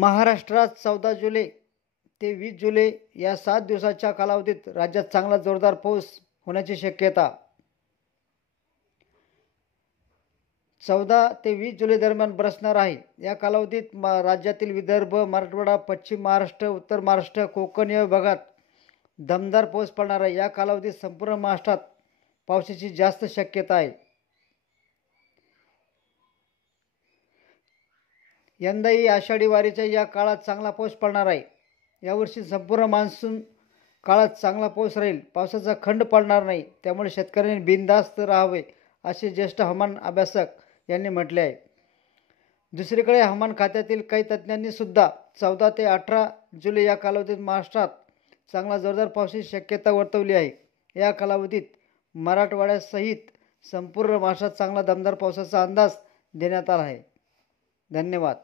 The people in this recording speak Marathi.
महाराष्ट्रात 14 जुलै ते 20 जुलै या 7 दिवसाच्या कालावधीत राज्यात चांगला जोरदार पाऊस होण्याची शक्यता. 14 ते 20 जुलै दरम्यान बरसणार आहे. या कालावधीत राज्यातील विदर्भ, मराठवाडा, पश्चिम महाराष्ट्र, उत्तर महाराष्ट्र, कोकण या विभागात दमदार पाऊस पडणार आहे. या कालावधीत संपूर्ण महाराष्ट्रात पावसाची जास्त शक्यता आहे. यंदाही आषाढी वारीच्या या काळात चांगला पाऊस पडणार आहे. यावर्षी संपूर्ण मान्सून काळात चांगला पाऊस राहील. पावसाचा खंड पडणार नाही. त्यामुळे शेतकऱ्यांनी बिनधास्त राहावे असे ज्येष्ठ हवामान अभ्यासक यांनी म्हटले आहे. दुसरीकडे हवामान खात्यातील काही तज्ज्ञांनी सुद्धा 14 ते 18 जुलै या कालावधीत महाराष्ट्रात चांगला जोरदार पावसाची शक्यता वर्तवली आहे. या कालावधीत मराठवाड्यासहित संपूर्ण महाराष्ट्रात चांगला दमदार पावसाचा अंदाज देण्यात आला आहे. धन्यवाद.